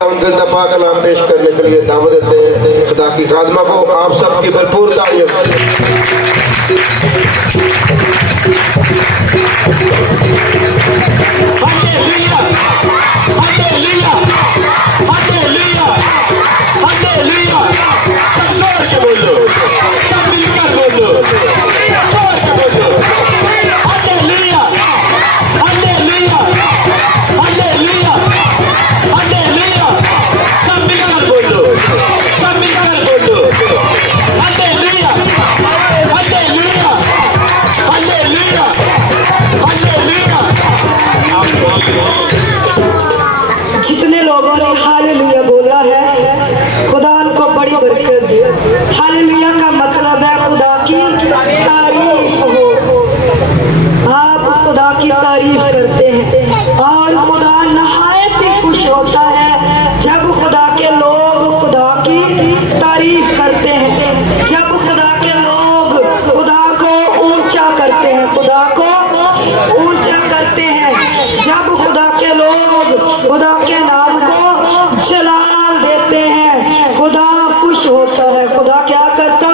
दफा कलाम पेश करने के लिए दावत देते हैं खुदा की खादमा को। आप सबकी भरपूर तालियों जितने लोगों ने हालेलुया बोला है खुदा उनको बड़ी बरकत दे। हालेलुया का मतलब है खुदा की तारीफ हो। आप खुदा की तारीफ करते हैं और खुदा नहायत ही खुश होता है जब खुदा के लोग खुदा की तारीफ करते हैं, जब खुदा के लोग खुदा को ऊंचा करते हैं, खुदा को ऊंचा करते हैं, जब खुदा के लोग खुदा के नाम को जलाल देते हैं, खुदा खुश होता है। खुदा क्या करता?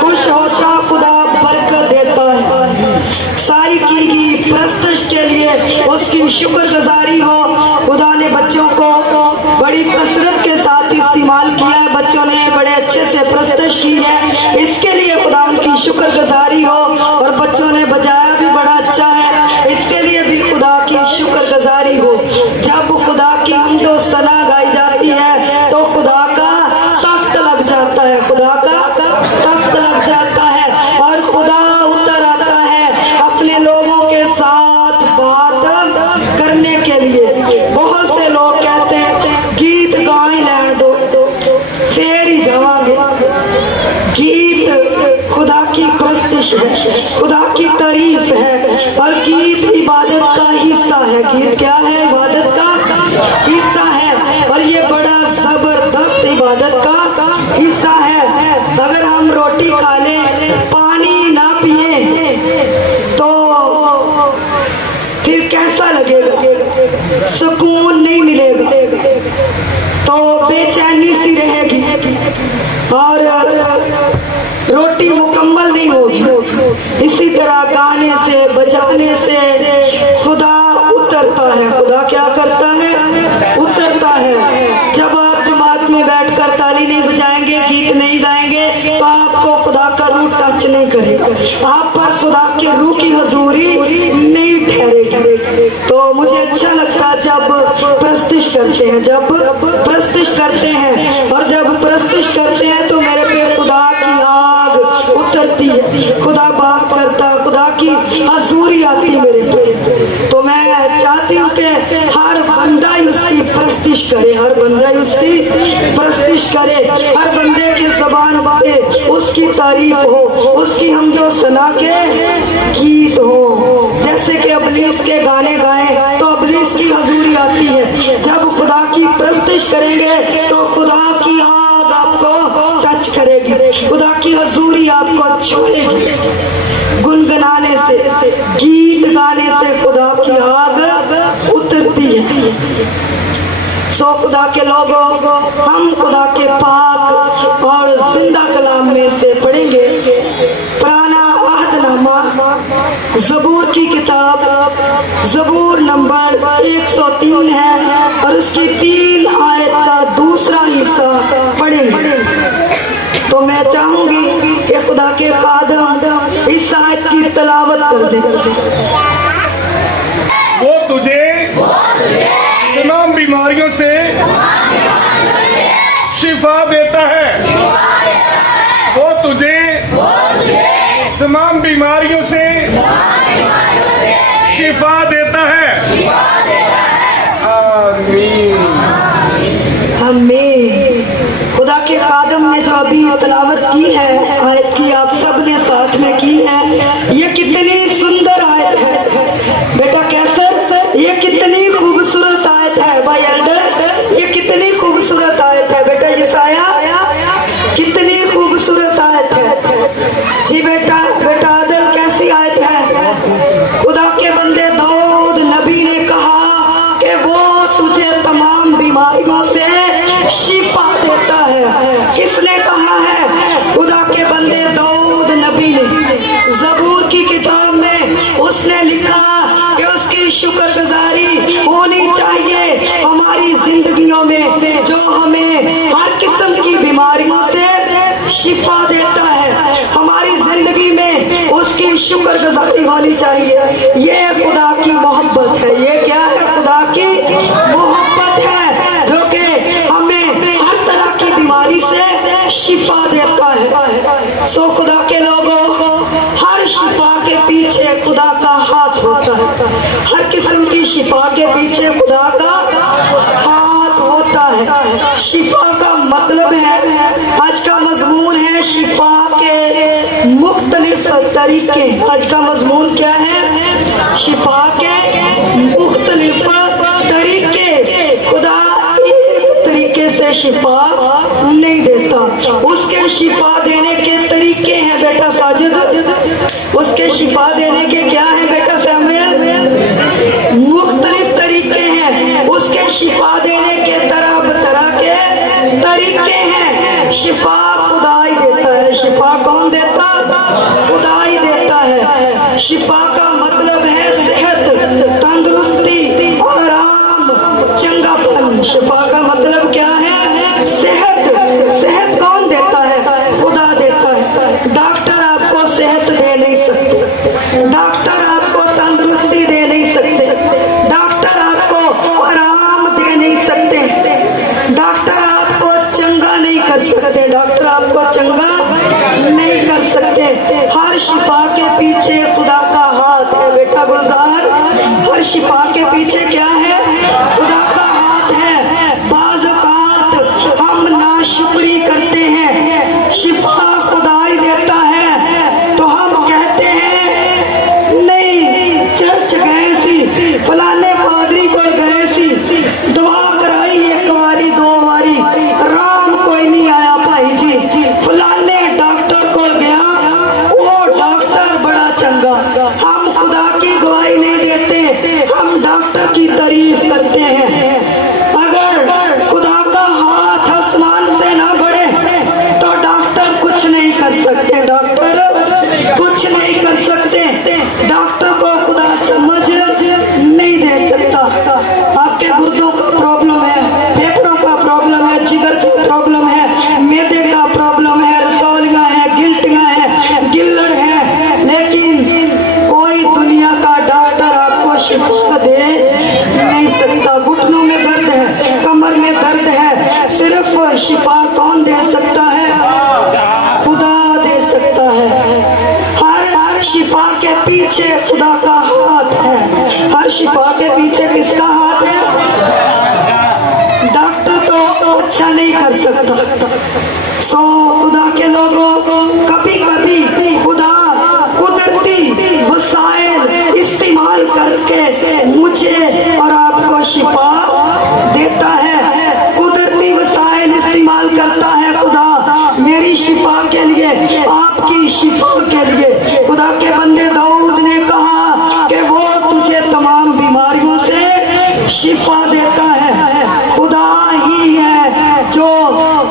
खुश होता, खुदा बरकत देता है। सारी की प्रस्तुत के लिए उसकी शुक्रगुजारी हो। खुदा ने बच्चों को बड़ी कसरत के साथ इस्तेमाल किया है, बच्चों ने बड़े अच्छे से प्रस्तुत की है, इसके लिए खुदा उनकी शुक्रगुजारी हो। और बच्चों ने बजाया भी बड़ा अच्छा है, इसके लिए भी खुदा की शुक्रगुजारी हो। जब खुदा की हमदो सना गाई जाती है तो खुदा का तख्त लग जाता है, खुदा का तख्त लग जाता है और खुदा उतर आता है अपने लोगों के साथ बात करने के लिए। बहुत से लोग कहते हैं गीत गाए लैन दो फिर ही जावांगे। गीत खुदा की प्रस्तुत है, खुदा की तारीफ है और गीत इबादत का हिस्सा है। गीत क्या है? इबादत का हिस्सा है और ये बड़ा जबरदस्त इबादत का हिस्सा है। अगर हम रोटी खा लें, पानी ना पिए तो फिर कैसा लगेगा? सुकून नहीं मिलेगा, तो बेचैनी सी रहेगी और रोटी मुकम्मल नहीं होगी। इसी तरह गाने से बजाने से खुदा उतरता है। खुदा क्या करता है? उतरता है। जब आप जमात में बैठकर ताली नहीं बजाएंगे, गीत नहीं गाएंगे तो आपको खुदा का रूह टच नहीं करेगा, आप पर खुदा के रूह की हजूरी नहीं ठहरेगी। तो मुझे अच्छा लगता जब प्रस्तुत करते हैं, जब प्रस्तुत करते हैं और जब प्रस्तुत करते हैं तो मेरे पे खुदा की आग उतरती है, खुदा बात करता, खुदा की हजूरी आती मेरे पे। तो मैं चाहती हूँ कि हर बंदा उसकी प्रस्तुत करे, हर बंदा उसकी प्रस्तुत करे, हर बंदे की ज़बान पे उसकी तारीफ हो, उसकी हमदो सना के गीत हो। जैसे कि अबलीस के गाने गाएं तो अबलीस की हजूरी आती है, जब खुदा की प्रस्तुत करेंगे तो खुदा की आग आपको टच करेगी, खुदा की हजूरी आपको छुएगी। गुनगुनाने से, गीत गाने से खुदा की आग उतरती है। सो खुदा के लोगों, हम खुदा के पाक और जिंदा कलाम में से पढ़ेंगे पुराना अहदनामा ज़बूर की किताब, ज़बूर नंबर 103 है और उसकी 3 आयत का दूसरा हिस्सा पढ़ेंगे। तो मैं चाहूंगी कि खुदा के खादम इस आयत की तलावत कर दे। वो तुझे तमाम बीमारियों से शिफा देता है, वो तुझे तमाम बीमारियों से शिफा देता है। आमीन। आमीन। खुदा के खादम ने जो अभी तलावत की है, आयत की आप सब ने साथ में की है, ये कितनी सुंदर आयत है बेटा। कैसर, ये कितनी खूबसूरत आयत है भाई अल्दर, ये कितनी खूबसूरत आयत है बेटा। यसाया, कितनी खूबसूरत आयत है जी बेटा। बेटा आदल, कैसी आयत है? खुदा के बंदे दाऊद नबी ने कहा कि वो तुझे तमाम बीमारियों से में शिफा देता है। किसने कहा है? खुदा के बंदे दाऊद नबी ने ज़बूर की किताब में उसने लिखा कि उसकी शुक्रगुजारी होनी चाहिए हमारी जिंदगियों में, जो हमें हर किस्म की बीमारियों से शिफा देता है। हमारी जिंदगी में उसकी शुक्रगुजारी होनी चाहिए। ये खुदा की मोहब्बत है। ये क्या है? खुदा की मोहब्बत है जो कि हमें हर तरह की बीमारी से शिफा देता है। सो खुदा के लोगों, हर शिफा के पीछे खुदा का हाथ होता है। हर किस्म की शिफा के पीछे खुदा का हाथ होता है। शिफा का मतलब है, आज का मजमून है शिफा के मुख्तलिफ तरीके। आज का मजमून क्या है? शिफा के मुख्तलिफ तरीके। खुदा एक तरीके से शिफा नहीं देता, उसके शिफा देने के तरीके हैं बेटा साजिद। उसके शिफा देने के क्या है बेटा सामुएल? मुख्तलिफ तरीके हैं। उसके शिफा देने के तरह तरह के तरीके हैं। शिफा खुदा ही देता है। शिफा कौन देता? खुदा ही देता है। शिफा का मतलब है सेहत, तंदुरुस्ती, आराम, चंगापन। शिफा का मतलब क्या है? सेहत। सेहत कौन देता है? खुदा देता है। डॉक्टर आपको सेहत दे नहीं सकते, डॉक्टर आपको तंदुरुस्ती दे नहीं सकते, डॉक्टर आपको आराम दे नहीं सकते, डॉक्टर आपको चंगा नहीं कर सकते, डॉक्टर आपको चंगा नहीं कर सकते। हर शिफा के पीछे खुदा का हाथ है बेटा गुलजार। हर शिफा के पीछे क्या है? खुदा का हाथ है। बाज़ औक़ात हम नाशुक्री करते हैं, शिफा खुदा ही देता है तो हम कहते हैं नहीं, चर्च गए सी, फलाने पादरी को गए सी, दुआ कराई एक बारी दो बारी, राम कोई नहीं आया भाई जी। फलाने डॉक्टर को गया, वो डॉक्टर बड़ा चंगा। हम खुदा की गवाही नहीं देते, हम डॉक्टर की तारीफ करते हैं। अगर खुदा का हाथ आसमान से ना बढ़े तो डॉक्टर कुछ नहीं कर सकते, डॉक्टर कुछ नहीं कर सकते। डॉक्टर को खुदा समझ नहीं दे सकता। आपके गुर्दों का प्रॉब्लम है, फेफड़ों का प्रॉब्लम है, जिगर का प्रॉब्लम है, मैदे का प्रॉब्लम है, रसौलियां है, गिल्टियां है, गिल्लड़ है, लेकिन कोई दुनिया का डॉक्टर आपको शिफा दे नहीं सकता। घुटनों में दर्द है, कमर में दर्द है, सिर्फ शिफा कौन दे सकता है? खुदा दे सकता है। हर शिफा के पीछे खुदा का हाथ है। हर शिफा के पीछे किसका हाथ है? डॉक्टर तो अच्छा नहीं कर सकता। सो खुदा के लोगों, कभी कभी खुदा कुदरती वसाइल इस्तेमाल करके मुझे और आपको शिफा देता है। कुदरती वसाइल इस्तेमाल करता है खुदा मेरी शिफा के लिए, आपकी शिफा के लिए। खुदा के बंदे दाऊद ने कहा कि वो तुझे तमाम बीमारियों से शिफा देता है। खुदा ही है जो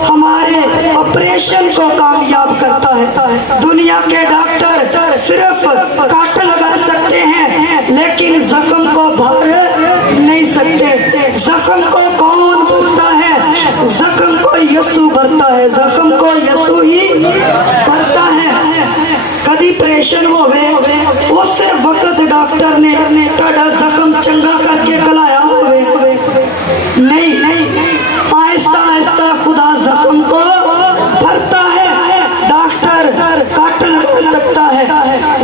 हमारे ऑपरेशन को कामयाब करता है। दुनिया के डॉक्टर सिर्फ काट लगा सकते हैं लेकिन जख्म को भर नहीं सकते। जख्म को कौन भरता है? जख्म को यीशु भरता है। जख्म को यीशु ही भरता है। कभी परेशान हो गए उस वक्त डॉक्टर ने ਤੁਹਾਡਾ जख्म चंगा करके कलाया होवे? नहीं, आहिस्ता आहिस्ता खुदा जख्म को भरता है। डॉक्टर काट लगा सकता है,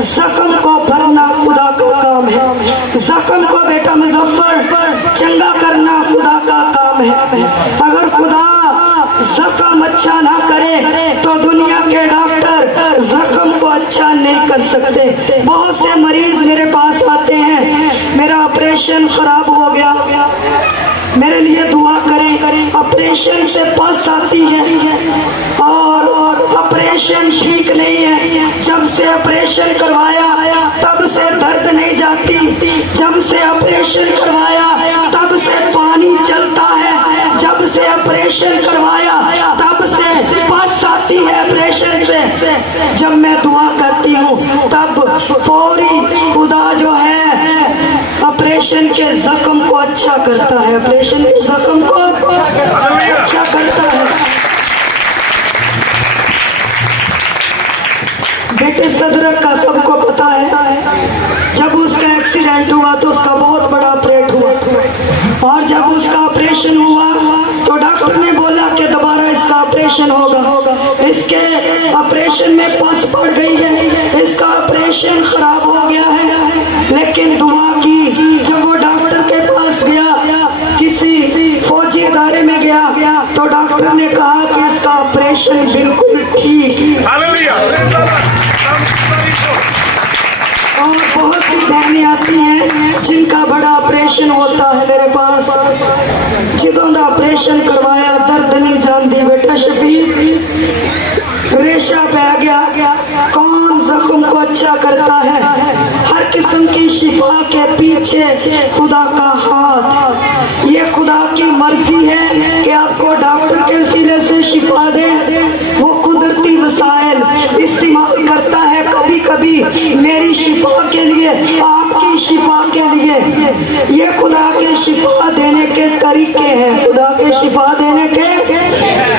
जख्म को भरना खुदा का काम है। जख्म को बेटा मुजफ्फर चंगा करना खुदा का काम है। अगर खुदा जख्म अच्छा ना करे तो दुनिया के डॉक्टर जख्म को अच्छा नहीं कर सकते। बहुत से मरीज मेरे पास आते हैं, मेरा ऑपरेशन खराब हो गया, मेरे लिए दुआ करें। ऑपरेशन से पस आती है और ऑपरेशन ठीक नहीं है। जब से ऑपरेशन करवाया तब से दर्द नहीं जाती, जब से ऑपरेशन करवाया तब से पानी चलता है, जब से ऑपरेशन ऑपरेशन करवाया तब से बस आती है ऑपरेशन से। जब मैं दुआ करती हूँ तब फौरी खुदा जो है ऑपरेशन के जख्म को अच्छा करता है, ऑपरेशन के जख्म को अच्छा करता है। बेटे सदरक का सबको पता है, जब उसका एक्सीडेंट हुआ तो उसका बहुत बड़ा ऑपरेट हुआ, और जब उसका ऑपरेशन हुआ तो डॉक्टर ने बोला कि दोबारा इसका ऑपरेशन होगा। इसके ऑपरेशन में पस पड़ गई है, इसका ऑपरेशन खराब हो गया है। लेकिन दुआ की, जब वो डॉक्टर के पास गया, किसी फौजी इदारे में गया, तो डॉक्टर ने कहा कि इसका ऑपरेशन बिल्कुल ठीक। और बहुत सी बहनें आती हैं जिनका बड़ा ऑपरेशन होता है मेरे पास, जिदों का ऑपरेशन करवाया दर्द नहीं जानती। बेटा शफीक रेशा बह गया, कौन जख्म को अच्छा करता है? हर किस्म की शिफा के पीछे खुदा का हाथ। ये खुदा की मर्जी है कि आपको डॉक्टर के वसीले से शिफा दे। वो कुदरती वसाइल इस्तेमाल करता है, कभी कभी मेरी शिफा के लिए, आपकी शिफा के लिए। ये खुदा के शिफा देने के तरीके हैं, खुदा के शिफा देने के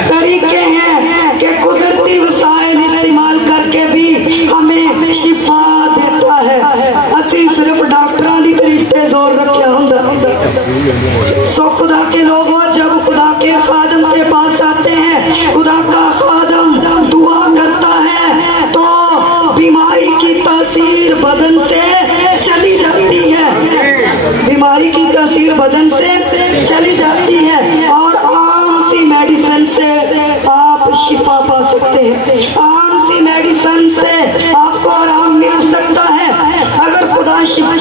तरीके हैं कि कुदरती वसाइल इस्तेमाल करके भी हमें शिफा देता है। असी सिर्फ डॉक्टरों की तारीफ पे जोर रखा होंदा। सो खुदा के लोगों, जब खुदा के खादम के पास आते हैं, खुदा का खादम दुआ करता है तो बीमारी की तासीर बदन से चली जाती है, बीमारी की तासीर बदन से चली जाती है, और आम सी मेडिसिन से आप शिफा पा सकते हैं। आम सी मेडिसिन से आपको आराम मिल सकता है। अगर खुदा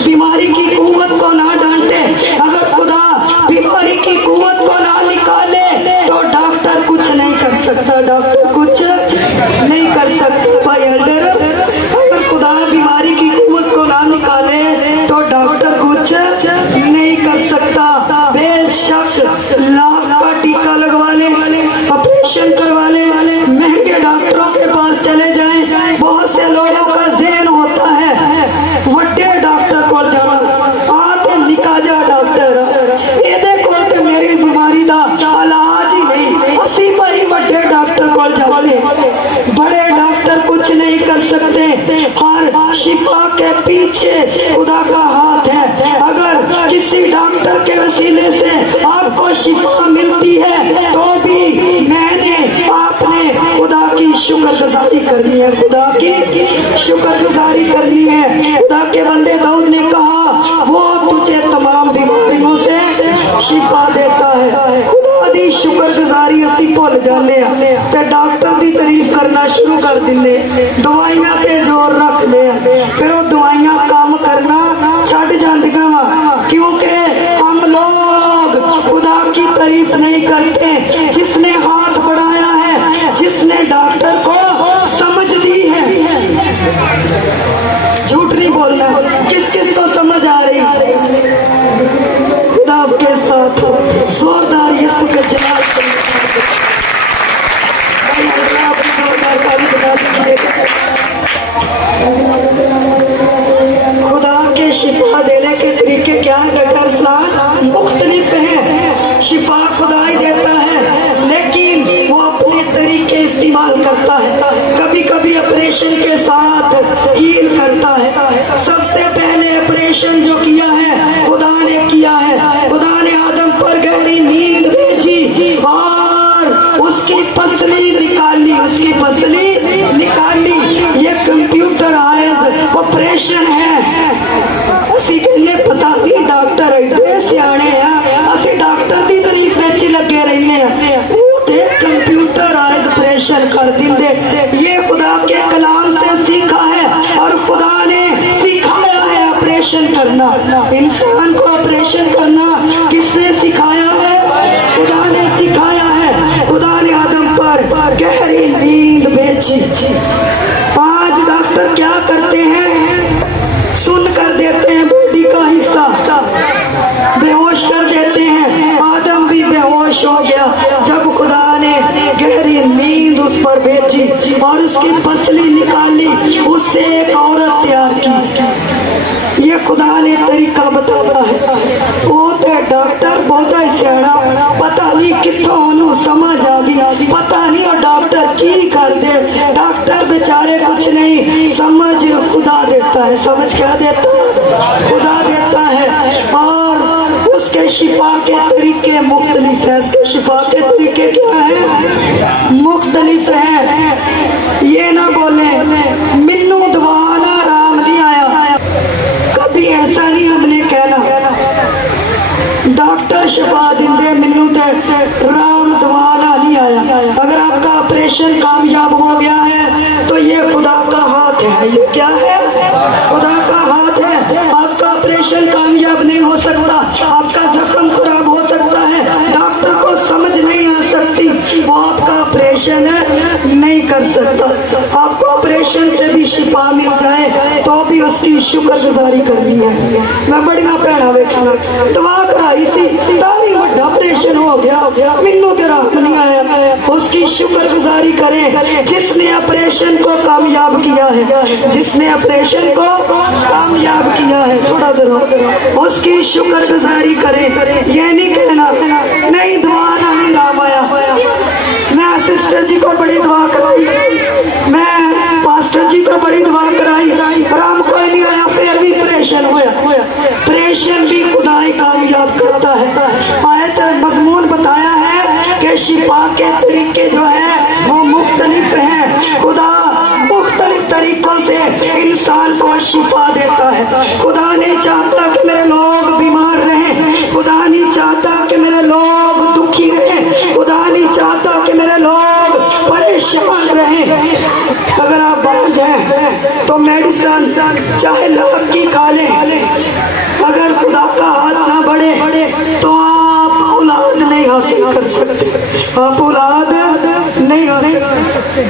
बीमारी की कुव्वत को ना डांटे, अगर खुदा बीमारी की कुव्वत को ना निकाले, तो डॉक्टर कुछ नहीं कर सकता, डॉक्टर कुछ नहीं कर सकता। भाई एल्डर, अगर खुदा बीमारी की कुव्वत को ना निकाले तो डॉक्टर कुछ नहीं कर सकता। बेशक लाख का टीका लगवा ले, ऑपरेशन करवा ले, महंगे डॉक्टरों के पास चले जाएं। बहुत से लोगों का ज़हन होता है वड्डे डॉक्टर को जाना, आते निका जा डॉक्टर एदे को ते मेरी बीमारी दा इलाज ही नहीं, असी भाई वड्डे डॉक्टर को जाने। बड़े डॉक्टर कुछ नहीं कर सकते, हर शिफा के पीछे खुदा का हाथ है। अगर किसी डॉक्टर के वसीले से आपको शिफा मिलती है तो भी मैंने आपने खुदा की शुक्रगुजारी करनी है, खुदा की शुक्रगुजारी करनी है। खुदा के बंदे दाऊद ने कहा वो तुझे तमाम बीमारियों से शिफा देता है। खुदा दी शुक्रगुजारी असी भुल जाने ते डॉक्टर की तारीफ करना शुरू कर दिने, दवाइयां ते जोर रखने, फिर वो दवाइयां काम करना छड़ जांदियां वा, क्योंकि हम लोग खुदा की तारीफ नहीं करते। जिसने हाथ बढ़ाया है, जिसने डॉक्टर को समझ दी है, झूठ नहीं बोलना, किस किस को समझ आ रही? खुदा आपके साथ हो, जोरदार यीशु के जलाल खुदा के शिफा देने के तरीके क्या है डॉक्टर साहब? मुख्तलिफ है। शिफा खुदा ही देता है, लेकिन वो अपने तरीके इस्तेमाल करता है। कभी कभी ऑपरेशन के साथ हील करता है। सबसे पहले ऑपरेशन जो किया है खुदा ने किया है, खुदा ने आदम पर गहरी नींद भेजी और उसकी पसली निकाली, उसकी पसली निकाली। ये कंप्यूटराइज ऑपरेशन है। असी कहने पता नहीं डॉक्टर एडे सियाने हैं, असी डॉक्टर की तारीफ में लगे रहने हैं, कंप्यूटराइज ऑपरेशन कर दिंदे। ये खुदा के कलाम से सीखा है और खुदा ने सिखाया है ऑपरेशन करना। इंसान को ऑपरेशन करना किसने सिखाया है? खुदा ने सिखाया है। खुदा ने आदम पर गहरी नींद भेजी। आज डॉक्टर क्या करते हैं? सुन कर देते हैं बॉडी का हिस्सा, बेहोश कर देते हैं। आदम भी बेहोश हो गया। जब खुदा उस पर भेजी और उसकी पसली निकाली, उससे एक औरत तैयार की। ये खुदा ने तरीका बताया है। वो तो डॉक्टर बहुत ही सियाना, पता नहीं कितों उन्होंने समझ आ गई, पता नहीं और डॉक्टर की कर दे। डॉक्टर बेचारे कुछ नहीं, समझ खुदा देता है। समझ क्या देता है? खुदा देता है। और उसके शिफा के तरीके मुख्तलिफ है। उसके शिफा के तरीके क्या है? मुख्तलिफ है। ये ना बोले मिन्नू दवाना राम नहीं आया, कभी ऐसा नहीं हमने कहना। डॉक्टर शिफा दिंदे मिन्नू ते राम दवाना नहीं आया। अगर आपका ऑपरेशन कामयाब हो गया है तो ये खुदा का हाथ है। ये क्या है? खुदा का हाथ है। आपका ऑपरेशन कामयाब नहीं हो सकता, आपका जख्म खराब हो सकता है, डॉक्टर को समझ नहीं आ सकती, वो आपका ऑपरेशन नहीं कर सकता। आपको ऑपरेशन से भी शिफा मिल जाए तो भी उसकी शुक्रगुजारी करनी है। मैं बड़िया भैना वेखा दवा कराई सी, तावी बड़ा ऑपरेशन हो गया, मैनू तेरा हाथ नहीं आया। उसकी शुक्रगुजारी करें जिसने ऑपरेशन को कामयाब किया है, जिसने ऑपरेशन को कामयाब किया है। थोड़ा देर उसकी शुक्रगुजारी करें। ये नहीं कहना नहीं दुआ ना नहीं राम आया। मैं सिस्टर जी को बड़ी दुआ कराई, मैं पास्टर जी को बड़ी दुआ कराई, राम कोई नहीं आया, फिर भी ऑपरेशन होया। ऑपरेशन भी खुदा ही कामयाब करता है। आयत मजमून बताया है कि शिफा के तरीके जो है वो मुख्तलिफ हैं। खुदा मुख्तलिफ तरीकों से इंसान को शिफा देता है। खुदा नहीं चाहता कि मेरे लोग बीमार रहें, खुदा नहीं चाहता कि मेरे लोग दुखी रहें, खुदा नहीं चाहता कि मेरे लोग परेशान रहें। अगर आप बांझ हैं तो मेडिसिन चाहे लाख की खा लें, अगर खुदा का हाथ ना बढ़े तो आप औलाद नहीं हासिल कर सकते, आप औलाद नहीं हासिल कर सकते।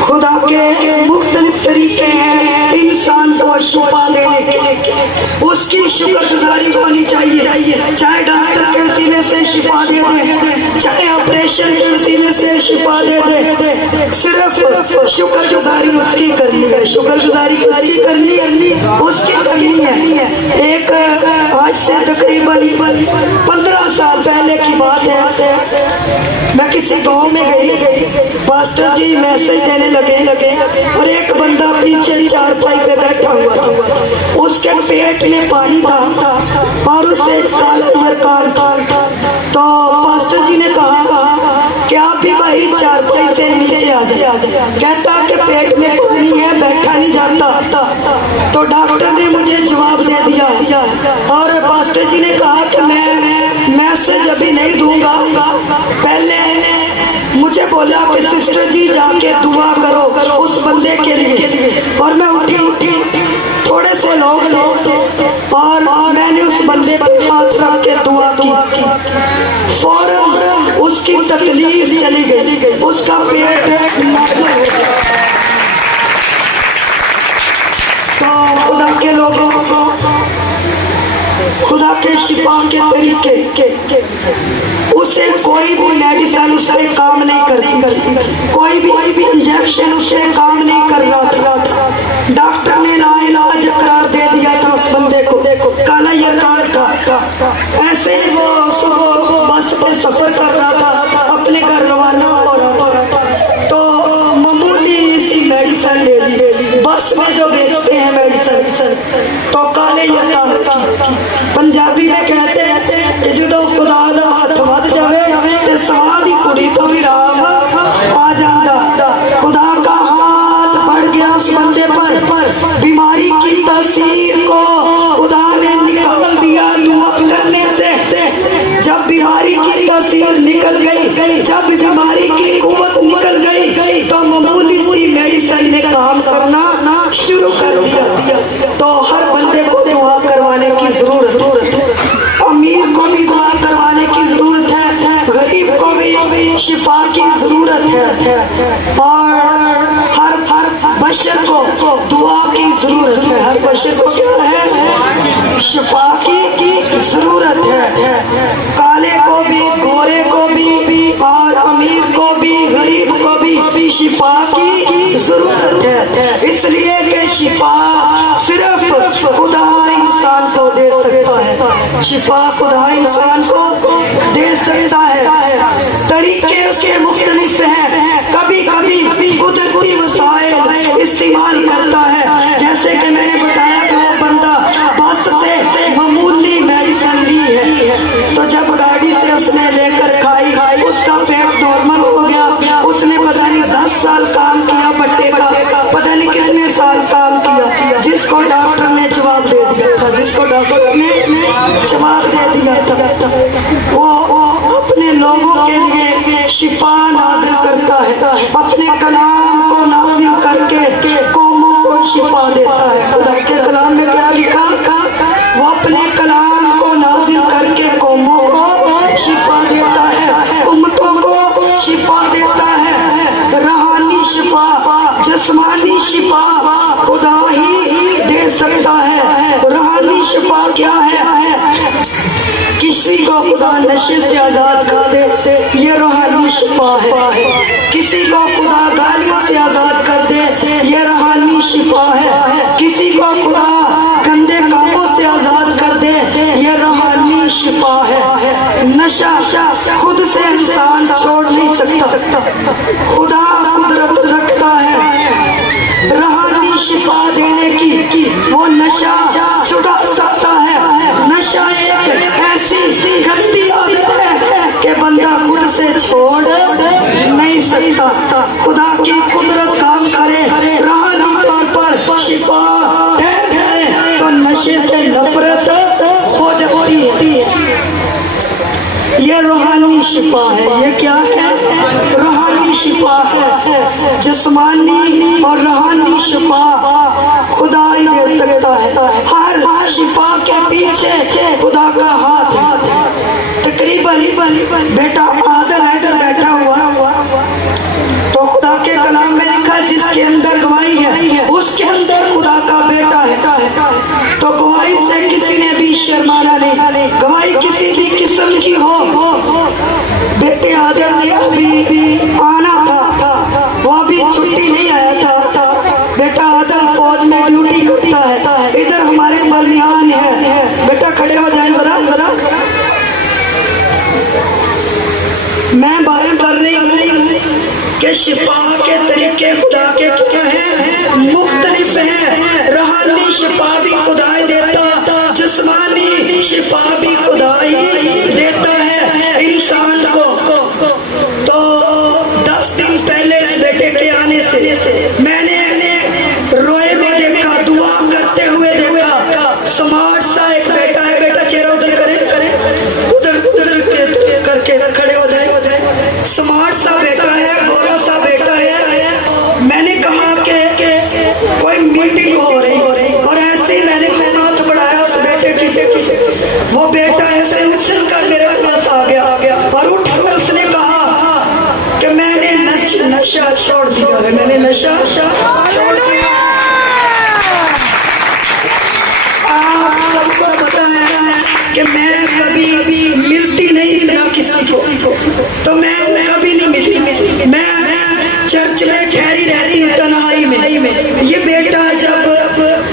खुदा के मुख्तलिफ तरीके हैं इंसान को शिफा देने के। उसकी शुक्रगुजारी होनी चाहिए, चाहे डॉक्टर के वसीले से शिफा दे दे, चाहे ऑपरेशन के वसीले से शिफा दे दे, सिर्फ शुक्रगुजारी उसकी करनी है। शुक्रगुजारी किसकी करनी? उसकी करनी है। एक आज से तकरीबन 15 साल पहले की बात है, मैं किसी गांव में गई, पास्टर जी मैसेज देने लगे और एक बंदा पीछे चारपाई पे बैठा हुआ था, उसके पेट में पानी था और उससे कान था। तो पास्टर जी ने कहा कि आप भी भाई चारपाई से नीचे आ जाए। कहता कि पेट में पानी है, बैठा नहीं जाता। तो डॉक्टर ने मुझे जवाब दे दिया और पास्टर जी ने कहा कि मैं मैसेज अभी नहीं दूंगा, पहले मुझे बोला कि सिस्टर जी जाके दुआ करो उस बंदे के लिए। और मैं उठी, थोड़े से लोग थे और मैंने उस बंदे पे हाथ रख के दुआ की। फौरन उसकी तकलीफ चली गई, उसका पेट नॉर्मल हो गया। तो खुदा के लोगों को खुदा के शिफा के तरीके, उसे कोई भी मेडिसिन उस पर काम नहीं करती, कोई भी इंजेक्शन उस पर काम नहीं कर रहा था। डॉक्टर ने लाइलाज करार दे दिया था उस बंदे को, काला यकार था। ऐसे ही वो सुबह बस पे सफर कर रहा था, अपने घर रवाना हो रहा था, तो मामूली सी मेडिसिन ले ली। बस में जो बेचते हैं मेडिसिन, तो काले यकार पंजाबी में कहते हैं कि जो खुदा दा हाथ वध जावे ते सवाल ही कुड़ी तो भी राम आ जाता। खुदा का हाथ बढ़ गया उस बंदे पर, बीमारी की तासीर को खुदा ने निकाल दिया दुआ करने से। जब बीमारी की तासीर निकल गई, जब बीमारी की कुव्वत निकल गई, तो मामूली सी मेडिसिन ने काम करना शुरू कर दिया। तो हर बंदे को दुआ करवाने की जरूरत है, अमीर को भी दुआ करवाने की जरूरत है, गरीब को भी शिफा की जरूरत है, और हर बशर को दुआ की जरूरत है। हर बशर को क्या है? शिफा की जरूरत है। काले को भी, गोरे को भी और अमीर को भी गरीब को भी शिफा की जरूरत है, इसलिए कि शिफा सिर्फ खुदा इंसान को दे सकता है, शिफा खुदा इंसान को दे सकता है। तरीके उसके मुख्तलिफ हैं, कभी कभी कुदरती वसाइल इस्तेमाल करता है, जैसे कि मैंने बताया कि वो बंदा बस से मामूली मेडिसिन ली है, तो जब गाड़ी से उसने लेकर खाई, उसका पेट नॉर्मल हो गया, उसने पता नहीं 10 साल काम किया बट्टे का, पता नहीं कितने साल काम किया, जिसको डॉक्टर ने जवाब दे दिया था, जिसको डॉक्टर ने जवाब दे दिया था, वो अपने लोगों के लिए शिफा नाजिल करता है, अपने कलाम को नाजिल करके कौमों को शिफा देता है। खुदा के कलाम में क्या लिखा? वो अपने कलाम को नाजिल करके कौमों को शिफा देता है, उम्मतों को शिफा देता है। रूहानी शिफा, जिस्मानी शिफा खुदा ही दे सकता है। रूहानी शिफा क्या है? किसी को खुदा नशे से आजाद कर दे, ये रूहानी शिफा है। किसी को खुदा गालियों से आजाद कर दे, ये रूहानी शिफा है। किसी को खुदा गंदे कामों से आजाद कर दे, ये रूहानी शिफा है। नशा खुद से इंसान छोड़ नहीं सकता, खुदा कुदरत रखता है रूहानी शिफा देने की, वो नशा छुड़ा सकता है। नशा एक ऐसी गंदी आदत है कि बंदा खुद से छोड़ नहीं सकता। खुदा की कुदरत काम करे, रूहानी तौर पर शिफा ठहर जाए तो नशे से नफरत हो जाती है। ये रूहानी शिफा है। ये क्या है? रूहानी शिफा है। जिस्मानी और रूहानी शिफा खुदा ही दे सकता है। हर शिफा के पीछे खुदा का हाथ है। तकरीबन बेटा आदल इधर बैठा हुआ, तो खुदा के कलाम में लिखा जिसके अंदर गवाही है उसके अंदर खुदा का बेटा है। तो गवाही से किसी ने भी शर्माना नहीं, गवाही किसी भी किस्म की हो। बेटे आदल ने अभी आना था, वो अभी छुट्टी नहीं आया था। बेटा आदल फौज में ड्यूटी करता है, इधर हमारे दरमियान है। बेटा खड़े हो जाए जरा। मैं बात कर रही हूँ कि शिफा के तरीके खुदा के क्या है? मुख्तलिफ है। रूहानी शिफा भी खुदा ही देता, जिस्मानी शिफा भी खुदा ही देता है इंसान को। तो 10 दिन पहले इस बेटे के आने से मैंने रोए में देखा, दुआ करते हुए देखा। स्मार्ट सा एक बेटा है। बेटा चेहरा उधर करे, उधर करके खड़े हो जाए। स्मार्ट सा बेटा है, गोरा सा बेटा है। मैंने कहा कि कोई मीटिंग हो रही और ऐसे मैंने हाथ बढ़ाया उस बेटे की, वो बेटा ऐसे उछल कर मेरे पास आ गया और उठ कर उसने कहा कि मैंने नशा छोड़ दिया है, मैंने नशा छोड़ दिया। आप सबको पता है कि मैं कभी मिलती नहीं इतना किसी को, तो मैं कभी नहीं मिली। मैं चर्च में ठहरी रहती हूँ तन्हाई में। ये बेटा जब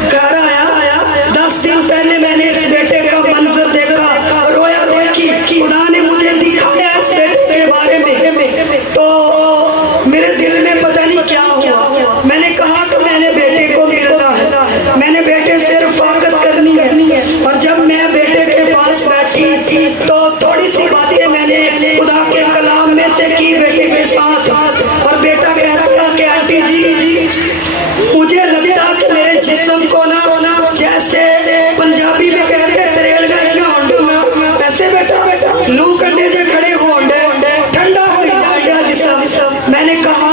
घर आया 10 दिन पहले मैंने इस बेटे का मंजर देखा, रोया देखी। खुदा ने मुझे दिखाया इस बेटे के बारे में, तो मेरे दिल में पता नहीं क्या हुआ। मैंने कहा कि मैंने बेटे को मिलना है, मैंने बेटे से रफाकत करनी है। और जब मैं बेटे के पास बैठी तो थोड़ी सी बातें मैंने खुदा के कलाम में से की बेटे के साथ। और बेटा कहता कि आंटी जी, मुझे लगता कि मेरे जिस्म को ना जैसे पंजाबी में कहते तरेड़ गए होंडे, वैसे बेटा लू कंडे जे खड़े होंडे, ठंडा हो गया जिस्म। मैंने कहा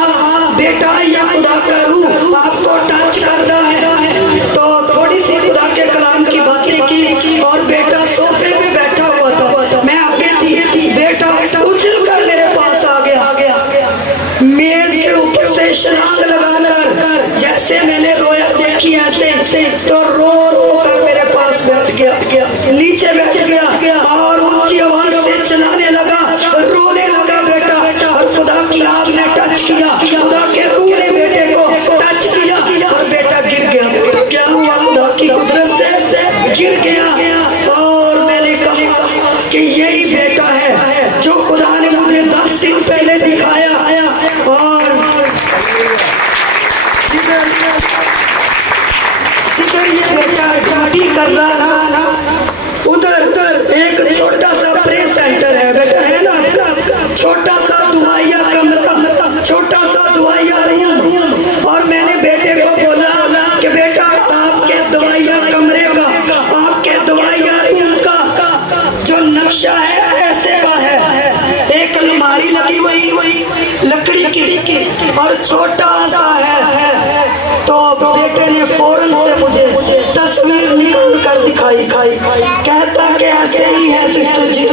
बेटा या खुदा का रूह आपको टच करता है। तो थोड़ी सी खुदा के कलाम की बातें की और बेटा सोफे पे बैठा हुआ था, मैं आगे थी। बेटा उछल कर मेरे पास आ गया, मेज के ऊपर से शराब लगाकर जैसे मैंने रोया देखी ऐसे, तो रो कर मेरे पास बैठ गया, नीचे बैठ गया और ऊंची आवाज से चलाने लगा, रोने लगा। बेटा और छोटा सा है। तो बेटे ने फौरन से मुझे तस्वीर निकाल कर दिखाई, कहता कि ऐसे ही है सिस्टर जी,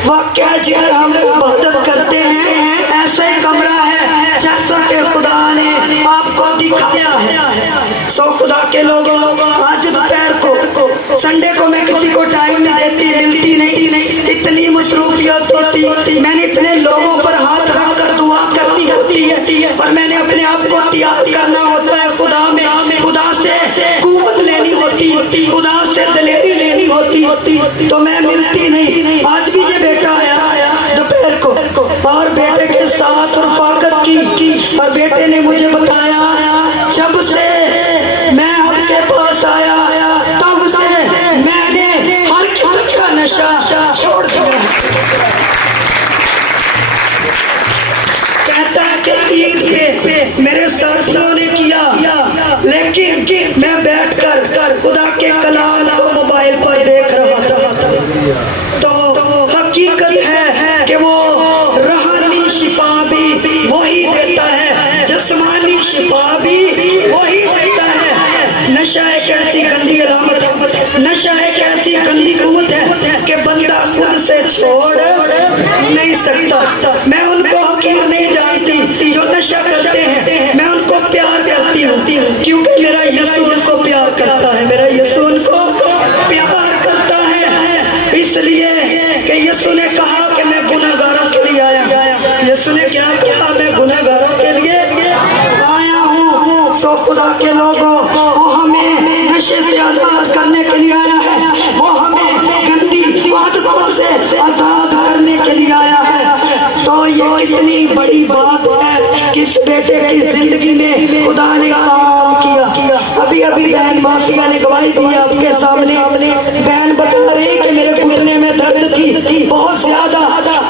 वाकया जिधर हम इबादत करते हैं ऐसा ही कमरा है जैसा कि खुदा ने आपको दिखाया है। सो खुदा के लोगों, आज दोपहर को संडे को मैं किसी को टाइम नहीं देती, मिलती नहीं, इतनी मसरूफियत होती, मैंने इतने लोगों पर हाथ रख कर दुआ करनी होती है और मैंने अपने आप को तैयार करना होता है खुदा में, खुदा से कुव्वत लेनी होती, खुदा से दलेरी लेनी होती, तो मैं मिलती नहीं। आज भी ये बेटा आया दोपहर को और बेटे के साथ रफाकत की और बेटे ने मुझे बताया जब से मैं आपके पास आया तब से मैंने हर किस्म का नशा छोड़ दिया। कहता है कि ईद पे मेरे साथियों ने किया, लेकिन मैं बैठकर खुदा के कलाम को मोबाइल पर देख रहा था। तो हकीकत है कि वो रूहानी शिफा भी वही देता है, जिस्मानी शिफा भी वही देता है। नशा एक ऐसी गंदी अलामत है, नशा एक ऐसी गंदी कुव्वत है कि बंदा खुद से छोड़ नहीं सकता। मैं उनको हकीर नहीं जानती जो नशा करते हैं, मैं उनको प्यार करती हूँ क्योंकि मेरा यीशु उनको प्यार करता है, मेरा यीशु उनको प्यार करता है। इसलिए कि यीशु ने कहा कि मैं गुनहगारों के लिए आया। यीशु ने क्या कहा? मैं गुनहगारों के लिए आया हूँ। सो खुदा के लोगों, वो हमें नशे से आजाद करने के लिए आया है, वो हमें गंदी आदतों से आजाद करने के लिए आया है। तो ये कितनी बड़ी बात है कि इस बेटे की जिंदगी में खुदा ने काम किया। अभी बहन माफिया ने गवाही दी आपके सामने। बहन बता रही कि मेरे घुटने में दर्द थी बहुत ज्यादा,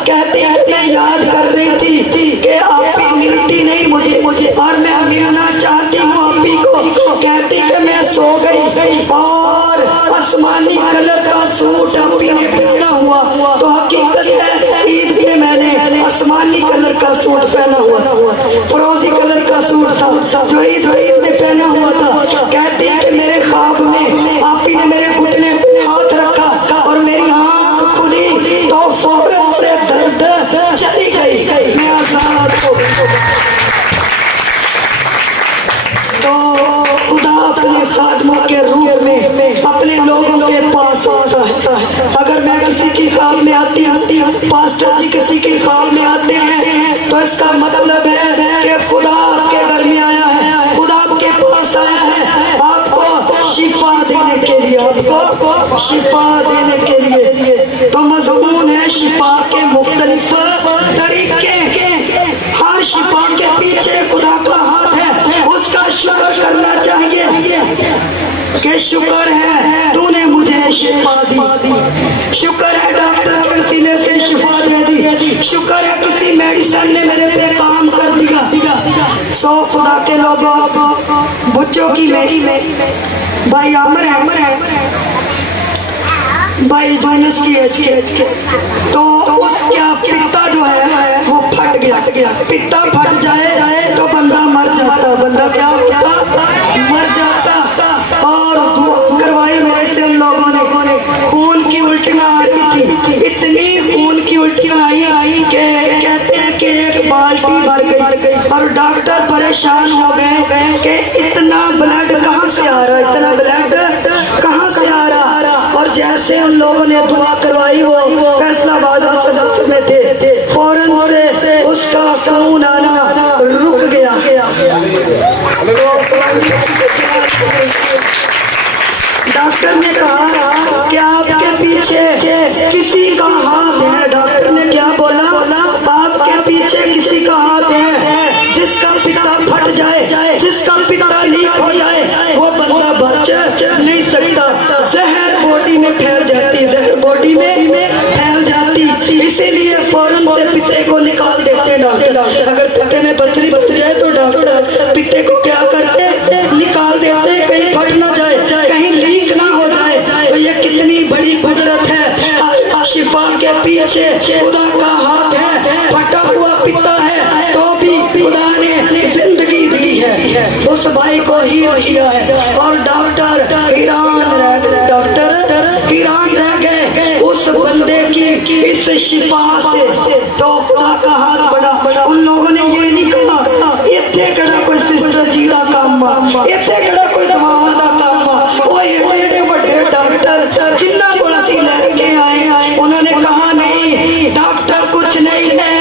कहती है मैं याद कर रही थी कि आप ही मिलती नहीं मुझे और मैं मिलना चाहती हूँ आप ही को। कहती कि मैं सो गई और आसमानी कलर का सूट आप ही ने पहना हुआ। तो हकीकत है ईद पे मैंने आसमानी कलर का सूट पहना हुआ, फिरोजी कलर का सूट था जो ईद ने पहना हुआ था। कहती है कि मेरे ख्वाब में आप ही ने मेरे घुटने पे हाथ रखा और मेरी आंख खुली तो फौरन से दर्द चली गई, मैं आजाद हो गई। तो खुदा अपने खादमों के रूप में अपने लोगों के पास आता है। अगर मैं किसी की ख्वाब में आती हूँ, पास्टर जी किसी की ख्वाब में आते हैं, तो इसका मतलब है कि खुदा आपके घर में आया है, खुदा आपके पास आया है आपको शिफा देने के लिए, आपको शिफा देने के लिए। तो मज़मून है शिफा के मुख्तलिफ तरीके, हर शिफा के पीछे खुदा का हाथ है, उसका शुक्र करना चाहिए कि शुक्र है तूने मुझे शिफा दी, शुक्र है डॉक्टर के वसीले से शिफा दे दी, शुक्र है किसी मेडिसिन ने मेरे पे काम कर दिया। सो खुदा के लोगों, बच्चों की मेरी भाई आमर है भाई जोनस की एज के, तो उसका पित्ता जो है वो फट गया। पित्ता फट जाए तो बंदा मर जाता, बंदा क्या होता? मर जाता। और दुआ करवाई मेरे से उन लोगों ने, खून की उल्टियां आ रही थी, इतनी खून की उल्टियां आई कि कहते हैं कि एक बाल्टी भर गई और डॉक्टर परेशान हो गए कि इतना ब्लड कहाँ से आ रहा, इतना ब्लड कहाँ से आ रहा। और जैसे उन लोगों ने दुआ करवाई, वो फैसलाबाद अस्पताल में थे, फौरन से उसका खून आना रुक गया। डॉक्टर ने कहा कि आपके पीछे किसी का हाथ है। डॉक्टर ने क्या बोला? आपके पीछे किसी का हाथ है, जिसका पित्ता फट जाए, जिसका पित्ता लीक हो जाए, वो बंदा बच नहीं सकता। जहर बॉडी में फैल जाती, जहर बॉडी में फैल जाती, इसीलिए फौरन से पित्ते को निकाल देते डॉक्टर। अगर पित्ते में पथरी बच जाए तो डॉक्टर पित्ते को क्या करते? निकाल देते, कहीं फट ना जाए, कहीं लीक ना हो जाए। तो ये कितनी बड़ी कुदरत है। शिफा के पीछे खुदा का हाथ है, फटा हुआ पित्ता है तो हील किया है। और डॉक्टर हैरान रह गए उस बंदे की इस शिफा से। तो खुदा का हाथ बढ़ा। उन लोगों ने ये नहीं कहा इतने कड़ा कोई सिस्टर जी का काम, इतने कड़ा कोई दवाओं का काम, वो एडे बड़े डॉक्टर जिन्ना को असी लेके आए। उन्होंने कहा नहीं, डॉक्टर कुछ नहीं है,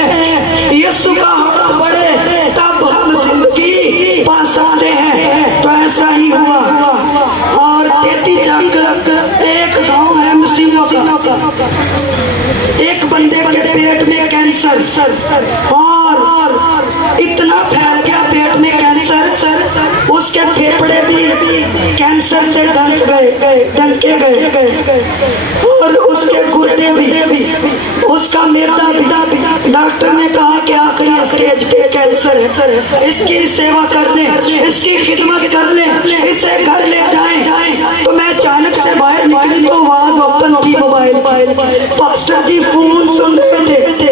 यीशु का हाथ बढ़े तब हम जिंदगी पा सकते हैं। तो ऐसा ही हुआ। और 33 चक्र एक गांव है मसीहों का, एक बंदे के पेट में कैंसर, और इतना फैल गया पेट में कैंसर, उसके फेफड़े भी कैंसर से डंके गए, और उसके गुर्दे भी, उसका मैदा भी। डॉक्टर ने कहा कि आखिरी स्टेज पे कैंसर है, इसकी सेवा करने, इसकी खिदमत करने, इसे घर ले जाएं। तो मैं अचानक से बाहर निकली तो आवाज ओपन थी मोबाइल। पास्टर जी फोन सुन रहे थे,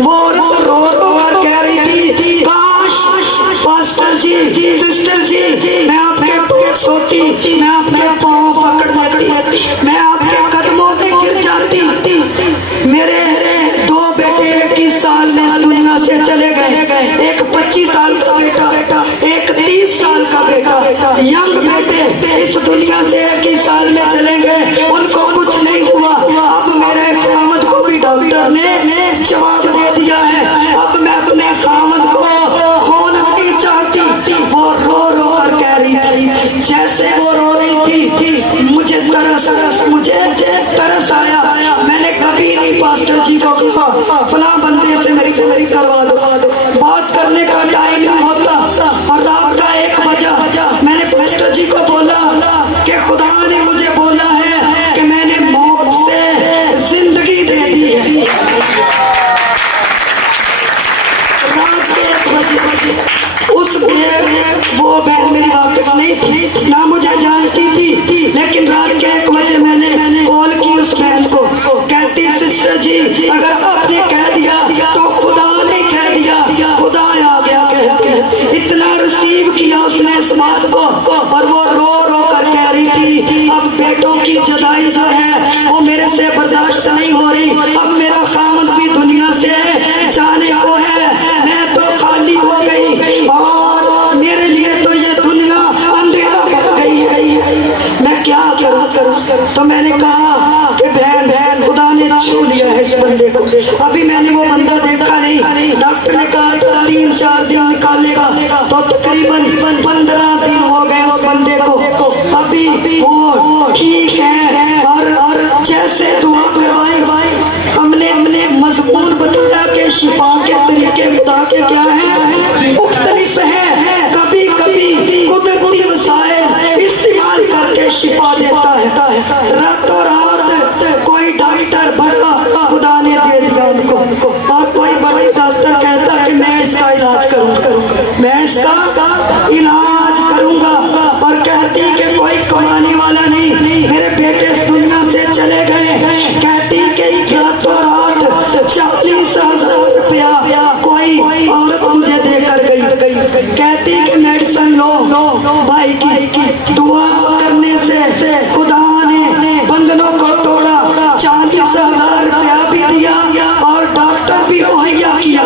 वो औरत रो कर कह रही थी, काश पास्टर जी, सिस्टर जी, मैं आपके पास सोती, मैं आपके पाँव पकड़ लेती, मैं आपके कदमों में गिर जाती। मेरे 2 बेटे 21 साल में इस दुनिया से चले गए, एक 25 साल का बेटा, एक 30 साल का बेटा, यंग बेटे इस दुनिया से 21 साल में चले गए, उनको कुछ नहीं हुआ। अब मेरे खामद को भी डॉक्टर ने जवाब दे दिया है, अब मैं अपने खामद को खोना नहीं चाहती। वो रो कर कह रही थी, जैसे वो रो रही थी मुझे तरस आया। मैंने कभी नहीं पास्टर जी को कहा फला बंदे से मेरी करवा दो, बात करने का टाइम नहीं होता। और रात का 1 बजा मैंने पास्टर जी को बोला कि खुदा ने मुझे बोला है कि मैंने मौत से जिंदगी दे दी है। रात के 1 बजे वो बहन मेरी वाकिफ नहीं थी, ना मुझे जानती थी, लेकिन रात के 1 बजे मैंने कॉल की उस बहन को, कहती सिस्टर जी अगर आपने कह दिया तो खुदा ने कह दिया, खुदा आ गया कहते। इतना रिसीव किया उसने इस बात को, और वो रो कर कह रही थी अब बेटों की जुदाई जो है वो मेरे से बर्दाश्त नहीं हो रही, अब मेरा खामद भी दुनिया से जाने को है, मैं तो खाली हो गई, और मेरे लिए तो ये दुनिया अंधेरा बन गई है, मैं क्या करूं। तो मैंने कहा कि बहन खुदा ने छू लिया है इस बंदे को। अभी मैंने वो बंदा देखा नहीं, डॉक्टर ने कहा 3-4 दिन निकालेगा, तो तकरीबन 15 दिन हो गए उस बंदे को, अभी वो ठीक है। और जैसे दुआ करवाई, हमने मजबूर बताया कि शिफा के तरीके खुदा के क्या है, मुख्तलिफ है। कभी कुदरती वसाइल इस्तेमाल करके शिफा देता है, रातों रात कोई डॉक्टर बड़ा खुदा ने दे दिया उनको, और कोई बड़े डॉक्टर कहता कि मैं इसका इलाज करूंगा, और कहती कि कोई कमाने वाला नहीं, मेरे बेटे इस दुनिया से चले गए, कहती कि रातों रात 40,000 रुपया कोई औरत मुझे देकर गई, कहती कि मेडिसिन लो भाई की दुआ करने से खुदा ने बंधनों को तोड़ा, 40,000 रुपया भी दिया, और डॉक्टर भी मुहैया किया।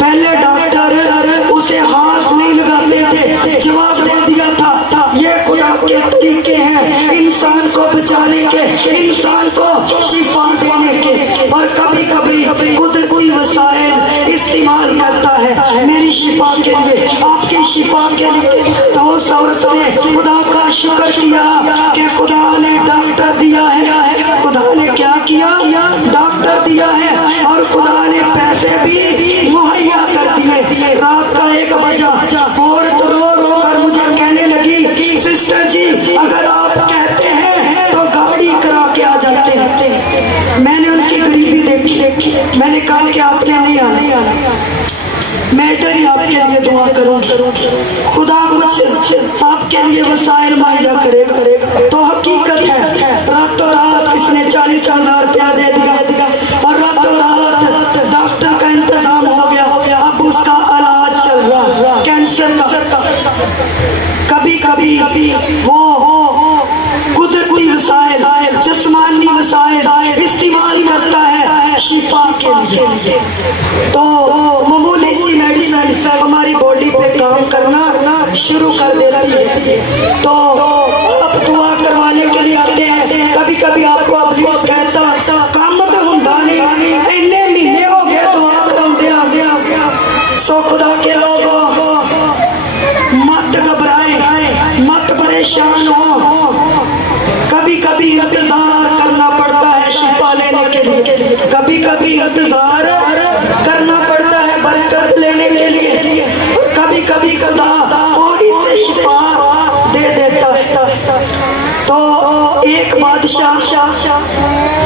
पहले डॉक्टर उसे हाथ नहीं लगाते थे, जवाब दे दिया था ये खुदा के तरीके हैं इंसान को बचाने के, इंसान को शिफा देने के। और कभी कुदरती वसाइल इस्तेमाल करता है मेरी शिफा के लिए, आपकी शिफा के लिए। तो उस औरत ने खुदा का शुक्र किया कि खुदा ने डॉक्टर दिया है, खुदा ने क्या किया, डॉक्टर दिया है, और खुदा ने पैसे भी मुहैया कर दिए। रात का 1 बजा औरत रो कर मुझे कहने लगी सिस्टर जी अगर आप कहते हैं तो गाड़ी करा के आ जाते हैं। मैंने उनकी गरीबी देखी, मैंने कहा कि आपने नहीं आना, मैं इधर ही आपके लिए दुआ करूंगी, खुदा कुछ आपके लिए वसाइल मुहैया करेगा। तो हकीकत है रातों रात इसने 40,000 रुपया दे दिया, और रातों रात डॉक्टर का इंतजाम हो गया। अब उसका इलाज चल रहा कैंसर का। वो कुदरती वसाइल, जिस्मानी वसाइल इस्तेमाल करता है शिफा के लिए। तो मामूली सी मेडिसिन हमारी बॉडी पे काम करना शुरू कर देती है। तो आप दुआ करवाने के लिए आते हैं, कभी कभी आपको अबलीस कहता काम तो होंदा नहीं, इन्ने महीने हो गए दुआ कराते आ। सो खुदा के लोगों मत घबराए, मत परेशान हो, कभी कभी इंतजार करना पड़ता है शिफा लेने के लिए, कभी कभी इंतजार करना पड़ता है बरकत लेने के लिए, और कभी कभी खुदा फौरी से शिफा दे देता है। तो एक बादशाह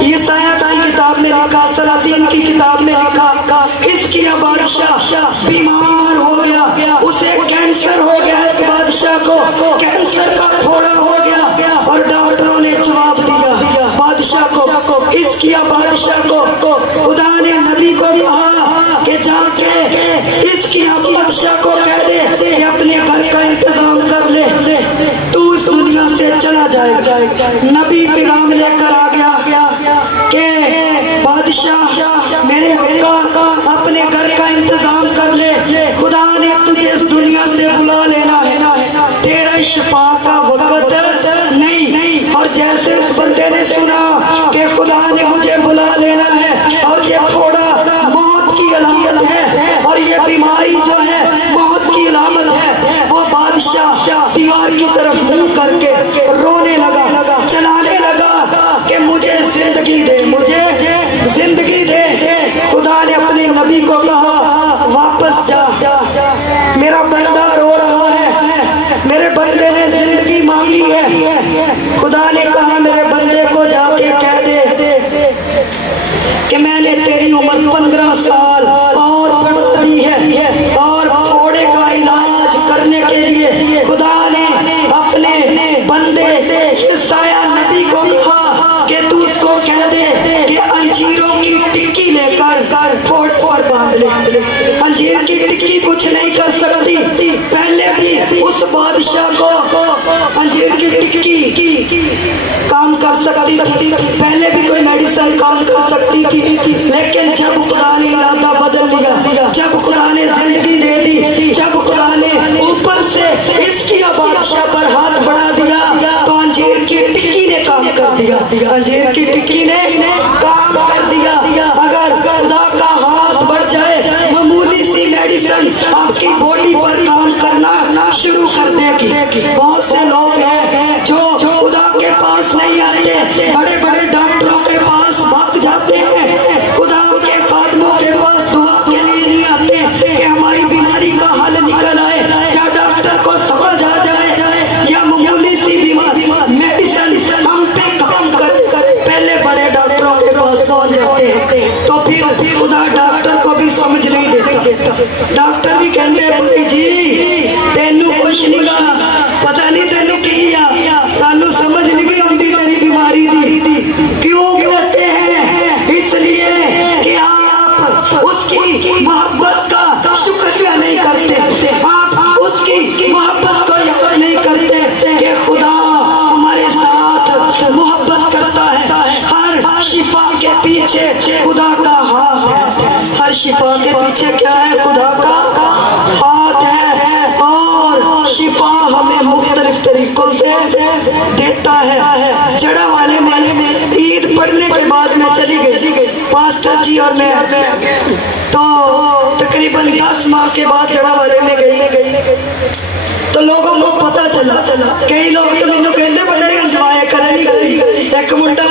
यशायाह की किताब में लिखा, सलातीन की किताब में लिखा, हिजकिय्याह बादशाह बीमार हो गया, उसे कैंसर हो गया। एक बादशाह को कैंसर का फोड़ा हो गया और डॉक्टरों ने जवाब दिया बादशाह को, हिजकिय्याह बादशाह को खुदा ने नबी को कहा कि जाके हिजकिय्याह बादशाह को कह दे कि अपने घर का इंतजाम कर ले, तू इस दुनिया से चला जाएगा। नबी पैगाम लेकर आ गया कि बादशाह मेरे हुक्का अपने घर का इंतजाम कर ले, खुदा ने तुझे इस दुनिया से बुला लेना है, तेरा शिफा का वक्त नहीं। और जैसे उस बंदे ने सुना कि खुदा ने मुझे बुला लेना है और ये फोड़ा मौत की अलामत है और ये बीमारी जो है मौत की अलामत है, वो बादशाह दीवार की तरफ मुंह करके रोने लगा, चलाने लगा कि मुझे जिंदगी दे, मुझे जिंदगी दे। खुदा ने अपने नबी को कहा वापस जा, मेरा बंदा रो रहा है, मेरे बंदे ने जिंदगी मांगी है। खुदा ने कहा मेरे बंदे को जाके कह दे कि मैंने तेरी उम्र 15 साल और बढ़ा दी है, और फोड़े का इलाज करने के लिए खुदा ने अपने बंदे यशायाह नबी को कहा कि तू उसको कह दे कि अंजीरों की टिक्की लेकर फोड़ बांध ले। अंजीर की टिक्की कुछ नहीं कर सकती, पहले भी उस बादशाह को अंजीर की टिक्की काम कर सकती थी, पहले भी कोई मेडिसिन काम कर सकती थी, लेकिन जब खुदा ने इरादा बदल लिया, जब खुदा ने जिंदगी दे दी, जब खुदा ने ऊपर से हिजकिय्याह बादशाह पर हाथ बढ़ा दिया, तो अंजीर की टिक्की ने काम कर दिया, अंजीर की टिक्की ने काम कर दिया। अगर खुदा का हाथ बढ़ जाए, मामूली सी मेडिसिन आपकी बॉडी पर काम करना शुरू कर देगी। बहुत से लोग हैं जो खुदा के पास नहीं आते, बड़े बड़े डॉक्टरों के पास भाग जाते हैं, खुदा के खादमों के पास दुआ के लिए नहीं आते कि हमारी बीमारी का हल निकल आए, या डॉक्टर को समझ आ जाए, या मामूली सी बीमारी मेडिसिन हम पे काम कर पहले बड़े डॉक्टरों के पास पहुंच जाते हैं, तो फिर खुदा डॉक्टर को भी समझ नहीं देता। डॉक्टर भी कहते हैं भाई जी तेनू कुछ नहीं पता, नहीं तेनू की सानू समझ नहीं आती तेरी बीमारी दी। क्यों कहते हैं? इसलिए कि आप उसकी मोहब्बत का शुक्रिया नहीं करते, आप उसकी मोहब्बत को याद नहीं करते कि खुदा हमारे साथ मोहब्बत करता है। हर शिफा के पीछे खुदा का हाथ है, हर शिफा के पीछे क्या है? खुदा का हाथ है, और शिफा हमें मुख्तलिफ तरीकों से देता है। जड़ा वाले में ईद पढ़ने के बाद मैं चली गई, पास्टर जी और मैं, तो तकरीबन 10 माह के बाद जड़ा वाले में गई, तो लोगों को पता चला, कई लोग तो मैंने कहते बड़े इंजॉय करे नहीं गई, एक मुंडा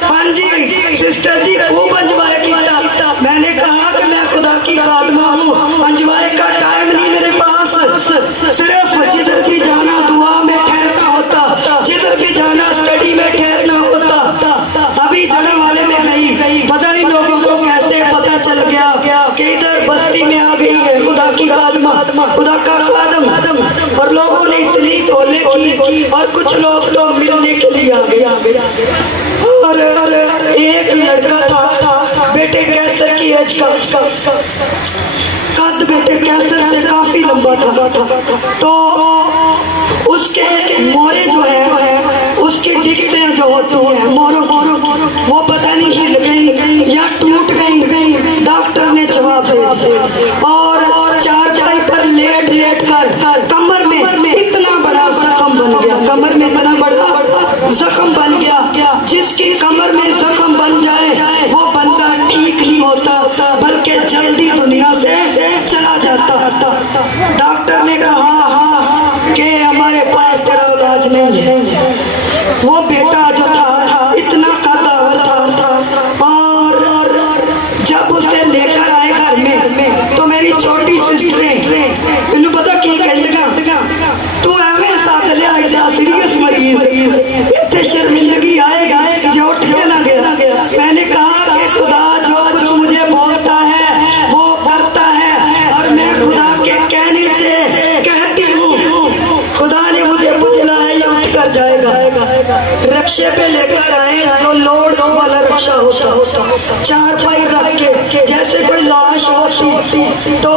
हाँ जी सिस्टर जी खूब इंजॉय किया। मैंने कहा कि मैं खुदा की खादमा हूँ, इंजॉय का टाइम नहीं मेरे पास, सिर्फ जिधर भी जाना दुआ में ठहरना होता, जिधर भी जाना स्टडी में ठहरना होता। अभी जड़ा वाले में गई, पता नहीं लोगों को कैसे पता चल गया कि इधर बस्ती में आ गई है खुदा की खादमा, खुदा का खादम, और लोगों ने इतनी तोले की, और कुछ लोग तो मिलने के लिए आ गया। और एक लड़का था बेटे कैंसर की एज का, कद बेटे कैंसर से काफी लंबा था। तो उसके मोरे जो है उसकी डिक्सें जो होती है मोरो वो पता नहीं हिल गई या टूट गई। डॉक्टर ने जवाब दे दिया और चारपाई पर लेट कर कमर में इतना बड़ा जख्म बन गया। कमर में इतना बड़ा जख्म बन गया, जिसकी कमर में जख्म बन जाए वो बंदा ठीक नहीं होता बल्कि जल्दी दुनिया से चला जाता। डॉक्टर ने कहा कि हमारे पास तेरा इलाज नहीं है। वो बेटा जो था इतना कद्दावर था और जब उसे लेकर आए घर में तो मेरी छोटी सिस्टर मैनू पता की कहता तू एवं साथ लिया सीरियस मरीज इतने शर्मिंदगी आएगा जो उठ के ना गया। मैंने कहा कि खुदा जो कुछ मुझे बोलता है वो करता है और मैं खुदा के कहने से कहती हूँ। खुदा ने मुझे बोला है ये उठ कर जाएगा। रक्षे पे लेकर आए तो लोड वाला रक्षा होता, चारपाई रख के जैसे कोई लाश होती तो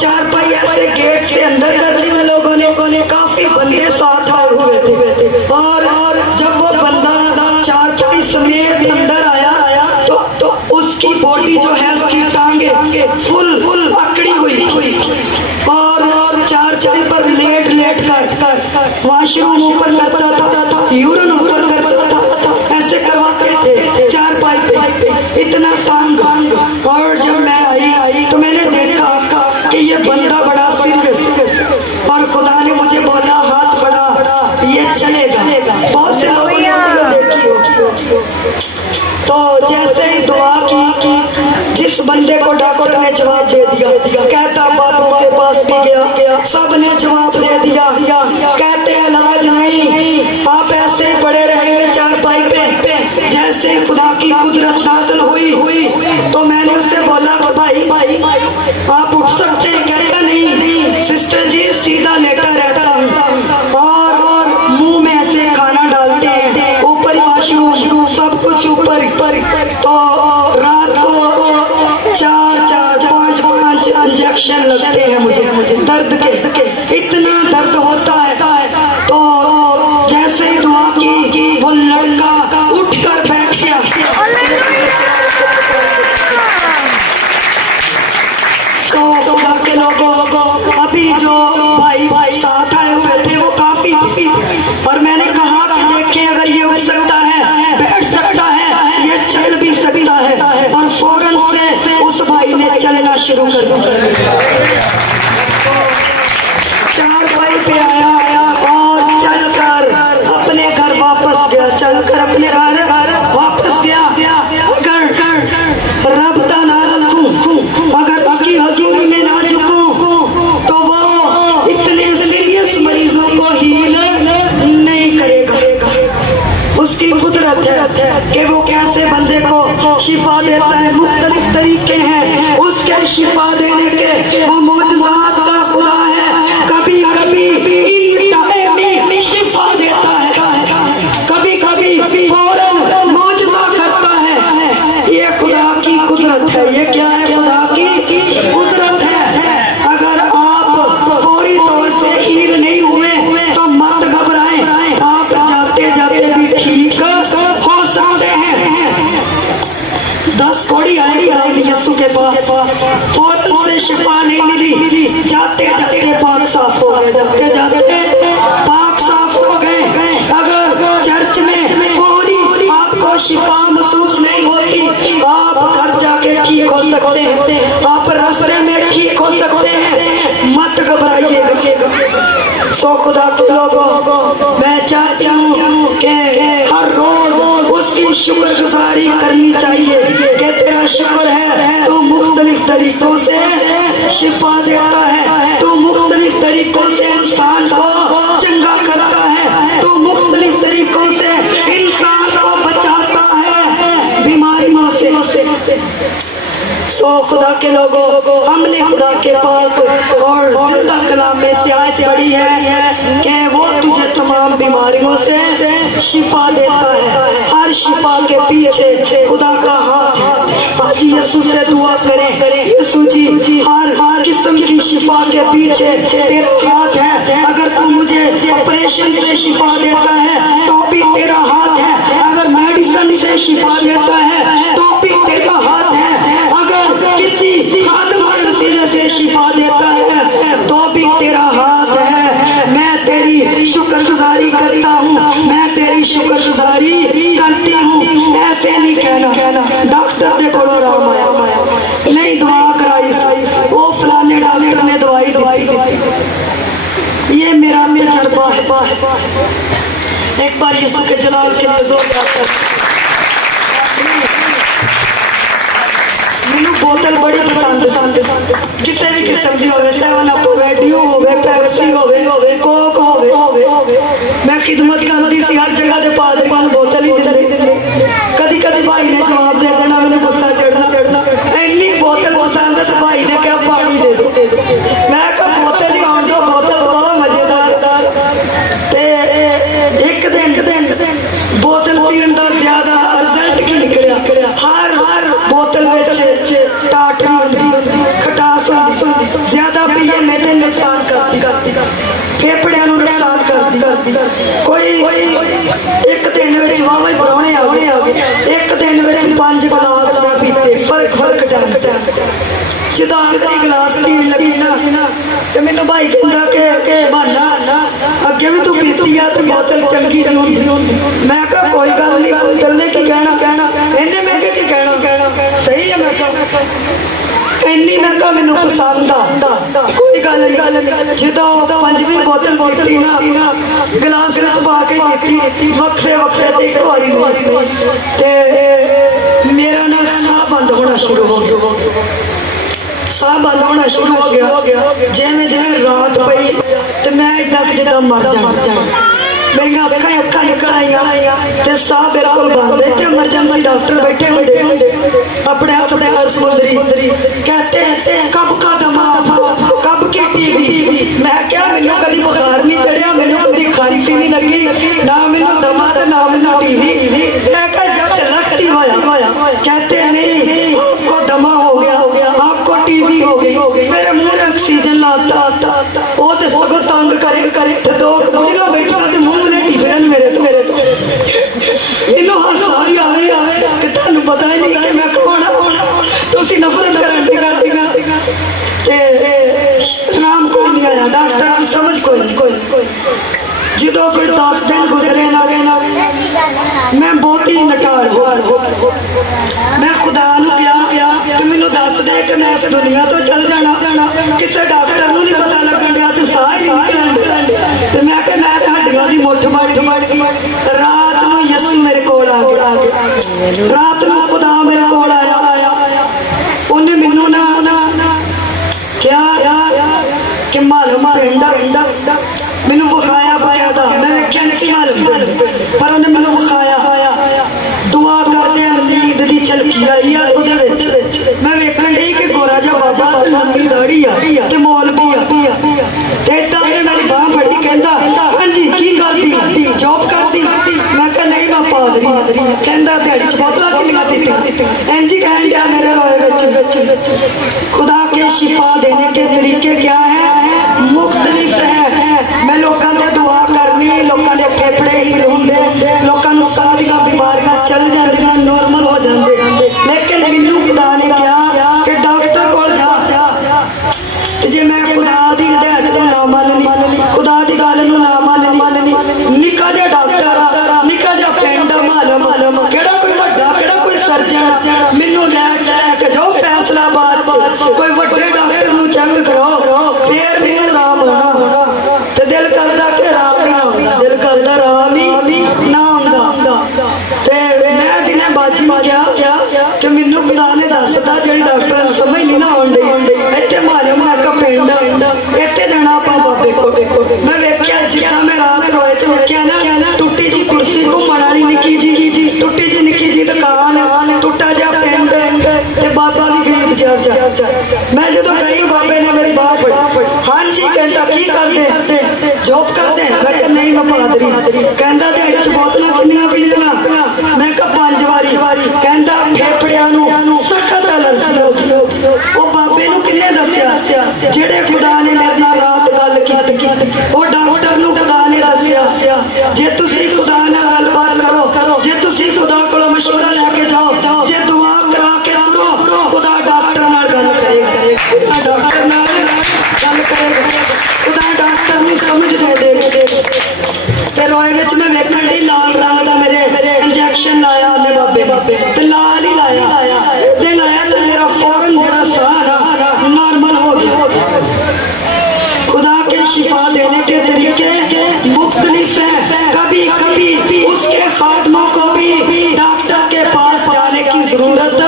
चारपाई ऐसे गेट से अंदर कर ली उन लोगों ने। काफी बंदे साथ आए हुए थे और जब वो बंदा चारपाई समेत अंदर आया तो उसकी बॉडी जो है उसकी टांगे फुल अकड़ी हुई और चारपाई पर लेट कर वॉशरूम ऊपर करता था, यूरिन ऊपर करता था, ऐसे करवाते थे चारपाई पे इतना टांग। और जब मैं आई तो मैंने देखा कि ये बंदा बड़ा सीरियस और खुदा ने मुझे बोला हाथ बढ़ा ये चलेगा। बहुत से लोगों ने वीडियो देखी होगी। तो जैसे ही दुआ की जिस बंदे को डॉक्टर ने जवाब दे दिया, कहता बाबू के पास भी गया, सब ने जवाब दे दिया, कहते इलाज नहीं आप ऐसे पड़े रहेंगे चारपाई पे। जैसे खुदा की कुदरत नाज़िल हुई तो मैंने उससे बोला भाई आप उठ सकते हैं? कहता नहीं सिस्टर जी सीधा लेटा रहता हूँ और मुंह में ऐसे खाना डालते हैं, ऊपर वॉशरूम सब कुछ ऊपर। तो रात को 4-5 इंजेक्शन लगते हैं मुझे दर्द के, इतना दर्द होता है। तो जैसे ही दुआ की वो लड़का उठ कर बैठ गया। तो खुदा के लोगों अभी जो भाई साथ आए हुए थे वो काफी और मैंने कहा कि देखिए अगर ये उठ सकता है, बैठ सकता है, ये चल भी सकता है। और फौरन से उस भाई ने चलना शुरू कर दिया। चारपाई पे आया और चलकर अपने घर वापस गया, चलकर अपने घर वापस गया। अगर रब का ना रखूं, अगर उसकी हजूरी में ना झुकूं तो वो इतने सीरियस मरीजों को हील नहीं करेगा। उसकी कुदरत है कि वो कैसे बंदे को शिफा देता है। मुख्तलिफ तरीके हैं उसके शिफा देने के, वो मौजज़ात का खुदा है। कभी कभी इन टाइम में शिफा देता है, कभी कभी फौरन मौजज़ा करता है। ये खुदा की कुदरत है। ये क्या है? खुदा की कुदरत है। अगर आप फौरी तौर से हील नहीं हुए तो मत घबराएं, आप जाते जाते भी ठीक हो सकते हैं। 10 कोड़ी आई यीशु के पास, फौरन से शिफा नहीं मिली, जाते जाते पाक साफ हो गए, जाते जाते पाक साफ हो गए। अगर चर्च में फौरी आपको शिफा महसूस नहीं होती, आप घर जाके ठीक हो सकते हैं, आप रास्ते में ठीक हो सकते हैं, मत घबराइए। सो खुदा के लोगों मैं चाहती हूँ कि हर रोज उसकी शुक्रगुजारी करनी चाहिए कि तेरा शुक्र है तू मुख्तलिफ तरीकों से शिफा देता है, तू मुख्तलिफ तरीकों से इंसान को चंगा करता है, तू मुख्तलिफ तरीकों से इंसान को बचाता है बीमारियों से। सो खुदा के लोगों हमने खुदा के पाक और जिंदा कलाम में से आयत पढ़ी है कि वो तुझे तमाम बीमारियों से शिफा देता है। हर शिफा के पीछे खुदा का हाथ है। आज यीशु से दुआ करें, यीशु जी हर किसी शिफा के पीछे तेरा हाथ है। अगर तू मुझे ऑपरेशन से शिफा देता है तो भी तेरा हाथ है। अगर मेडिसिन से शिफा देता है तो भी तेरा हाथ है। अगर किसी खादम के वसीले से शिफा देता है तो भी तेरा हाथ है। मैं तेरी शुक्रगुजारी करता हूँ, मैं तेरी शुक्रगुजारी करती हूँ। ऐसे नहीं कहना डॉक्टर दे कोलो राम आया नहीं दुआ कराई वो फलाने डॉक्टर ने दवाई दी। ये मेरा तजर्बा है। एक बार यीशु के जलाल के लिए जोरदार मैनू बोतल बड़ी पसंद किसी भी किस्म की होवे, 7 अप होवे, ड्यू होवे, पेप्सी होवे, कोक होवे। मैं खिदमत करती सी हर जगह के पादरी को बोतल ही दिंदे। कदी कदी भाई ने जवाब दे देना, मैंने गुस्सा चढ़ना इन्नी बोतल पसंद है तो भाई ने क्या पानी दे दो। मैं कहा बोतल ही आने दो, बोतल बहुत मजेदार। एक दिन बोतल पीने का ज्यादा रिजल्ट की निकलिया। हर बोतल खटास ज्यादा पिए मेरे नुकसान करती, फेफड़िया नुकसान करती। कोई एक दिन वाह परौने आ गए, एक दिन 5 गिलास ना पीते, फर्क टाइम जो आखिरी गिलास पीन लगी ना तो मैनू भाई कहता कि बहाना अगे भी तू पीती है तो बोतल चंगी नहीं होती। मैं कहा कोई गल नहीं, बोतल ने की कहना इन्हें मैं की कहना सही है। मैं कहा इन्नी मैं कहा मैनू पसंद आ, कोई गल नहीं। जो 5वीं बोतल पीती ना गिलास पा के पीती वक्फे एक बारी मेरा ना साह बंद होना शुरू हो गया। साह बंद होना शुरू हो गया जिमें रात पई तो मैं इदा जिदा मर जाना। मेरी अखा निकल आई साह बिल्कुल बंद है। एमरजेंसी डॉक्टर बैठे होंगे अपने अस्पताल समुद्री, कहते हैं कब का दमा, कब की टीबी। मैं क्या मैंने कभी बुखार नहीं चढ़िया, मैंने कभी खांसी नहीं लगी, ना मैंने दमा तो ना मैंने टीबी। मैं जब लखती होया कहते हैं नहीं आपको दमा हो गया, आपको टीबी हो गई। मेरे मुंह में ऑक्सीजन लाता वो तो सगों तंग करे तो 2 बुढ़िया बैठा तो मुंह लेटी फिरन मेरे तो इन्हों हासा भी आवे कि तुहानू पता ही नहीं कि मैं कौन तुसी नफरत करन ते राम कोई नहीं आया, डॉक्टर समझ कोई जो कोई 10 दिन गुजरे ना मैं बहुत ही नटाड़ हो। मैं खुदा नू क्या कि मैनू दस दे कि मैं इस दुनिया तो चल जाना। किसी डॉक्टर नू नहीं पता लगन दिया तो साह ही निकलन दिया। मैं कि मैं हड्डियों की मुठ बढ़ गई। रात नू यस्सु मेरे कोल आ गया, रात नू खुदा मेरे कोल आया। उन्हें मैनू ना क्या कि मालूम पिंडा मैनू विखाया पाया था। मैं वेख्या नहीं सी मालूम पर उन्हें मैनू विखाया। दुआ करदे नींद दी झलकी आई है। मैं वेखन डी कि गोरा जा बाबा ते लंबी दाढ़ी आ ते मौलवी आ ते इदां ने मेरी बांह फड़ी कहंदा हां जी की करदी जॉब करदी। मैं कहा नहीं मैं पादरी। कहंदा दिहाड़ी च बोतलां किन्नियां पीतीआं इंज ही कहन गया मेरे रोए विच। खुदा के शिफा देने के तरीके क्या है, मुख्तलिफ है। मैं लोगों से दुआ करनी, लोगों के फेफड़े ही होंगे, लोगों को साह दी बीमारियां चल जांदियां, नॉर्मल हो जाते। लेकिन मैनू खुदा ने कहा कि डॉक्टर को जा जे मैं खुदा की हिदायत को ना मननी, खुदा की गल नू ना मननी। निक्का जिहा डॉक्टर निक्का जिहा पिंड मालम केड़ा कोई वड्डा केड़ा कोई सर्जन मैनू लैके जाओ फैसलाबाद कोई वड्डे डॉक्टर नू चेक कराओ फिर मैनू आराम होना। तो दिल करदा कि आराम नहीं आउंदा, दिल करदा आराम ही ना आउंदा। ते मैं दिने बाजी गया कि मैनू खुदा ने दसदा जिहड़ी डॉक्टर समझ नहीं ना आउंदी इत्थे मालम का पिंड इत्थे जाना आपां बाबे को। मैं वेख्या जिद्दां मैं रात रोए च वेख्या ना टुट्टी जी कुर्सी घूमण वाली निक्की जी टुट्टी जी निक्की जी दुकान टुट्टा जिहा पिंड ते बाबा भी गरीब जा। मैं जदों गई बाबे ने मेरी बांह फड़ी। हाँ जी कहता की करदे जॉब करदे। मैं कहा नहीं मैं पादरी। कहंदा दिहाड़ी च बोतलां किन्नियां पींदियां। मैं कहा 5 वारी। कहंदा फेफड़ियां नू सख्त एलर्जी हो गई। वो बाबे ਤੈਨੂੰ ਕਿੰਨੇ ਦੱਸਿਆ ਜਿਹੜੇ ਖੁਦਾ ਨੇ ਮੇਰੇ ਨਾਲ ਰਾਤ ਗੱਲ ਕੀਤੀ ਉਹ ਡਾਕਟਰ ਨੂੰ ਖੁਦਾ ਨੇ ਦੱਸਿਆ ਜੇ ਤੁਸੀਂ ਖੁਦਾ ਨਾਲ ਗੱਲਬਾਤ ਕਰੋ ਜੇ ਤੁਸੀਂ ਖੁਦਾ ਕੋਲੋਂ ਮਸ਼ਵਰਾ ਲੈ ਕੇ ਜਾਓ ਜੇ ਦੁਆ ਕਰਾ ਕੇ ਤੁਰੋ ਖੁਦਾ ਡਾਕਟਰ ਨਾਲ ਗੱਲ ਕਰੇਗਾ ਖੁਦਾ ਡਾਕਟਰ ਨਾਲ ਗੱਲ ਕਰੇਗਾ ਖੁਦਾ ਡਾਕਟਰ ਨੂੰ ਸਮਝ ਦੇ ਤੇ ਰੋਏ ਵਿੱਚ ਮੈਂ ਵੇਖਣ ਦੀ ਲਾਲ ਰੰਗ ਦਾ ਮੇਰੇ ਇੰਜੈਕਸ਼ਨ ਲਾਇਆ ਉਹਨੇ ਬਾਬੇ ਤੇ ਲਾਲ ਹੀ ਲਾਇਆ ਤੇ ਲਾਇਆ ਤੇ ਮੇਰਾ ਫੌਰਨ ਜਿਹੜਾ ਸਾਹ ना नॉर्मल हो गया खुदा के शिफा देने के तरीके मुख्तलिफ है कभी कभी उसके खादमों को भी डॉक्टर के पास जाने की जरूरत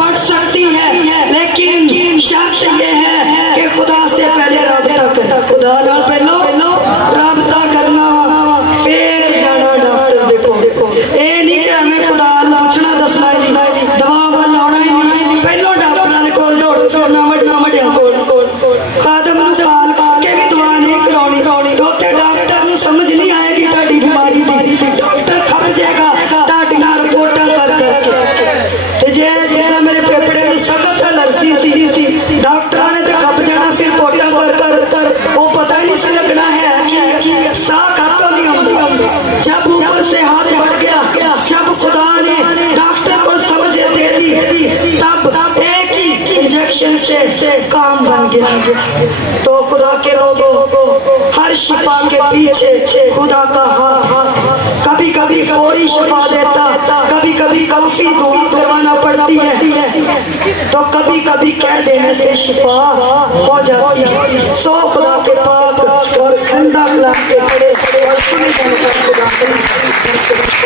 पड़ सकती है लेकिन शर्त यह है कि खुदा से पहले राबता करना खुदा नाल पहलो राबता करना फिर जाना डॉक्टर देखो ये नहीं कि हमें खुदा नूं पूछना दसना जी दवा वाल आउणा ही नहीं पहलो डॉक्टरां दे कोल दौड़ फिरना वड्डियां कोल खादम नूं काल करके भी दवा नहीं कराउणी तो उत्थे डॉक्टर नूं समझ नहीं आएगी तुहाडी बीमारी दी डॉक्टर खप जाएगा तुहाडियां रिपोर्टां कर ते जे जिद्दां मेरे फेफड़े नूं सख्त एलर्जी सी डॉक्टरां ने ते खप जाना सी रिपोर्टां कर वो पता ही नहीं सी लगना है कि साह कातों नहीं आउंदे जब ऊपर से हाथ बढ़ गया जब खुदा ने डॉक्टर को समझ दे दी तब एक ही इंजेक्शन से काम बन गया तो खुदा के लोगों हर शिफा के पीछे खुदा का हाथ कभी कभी फौरी शिफा देता कभी कभी काफी दुआ करवाना पड़ती है तो कभी कभी कह देने से शिफा हो जाती है सो खुदा के पाक और जिंदा कलाम के बड़े और सुनी जाने पर खुदा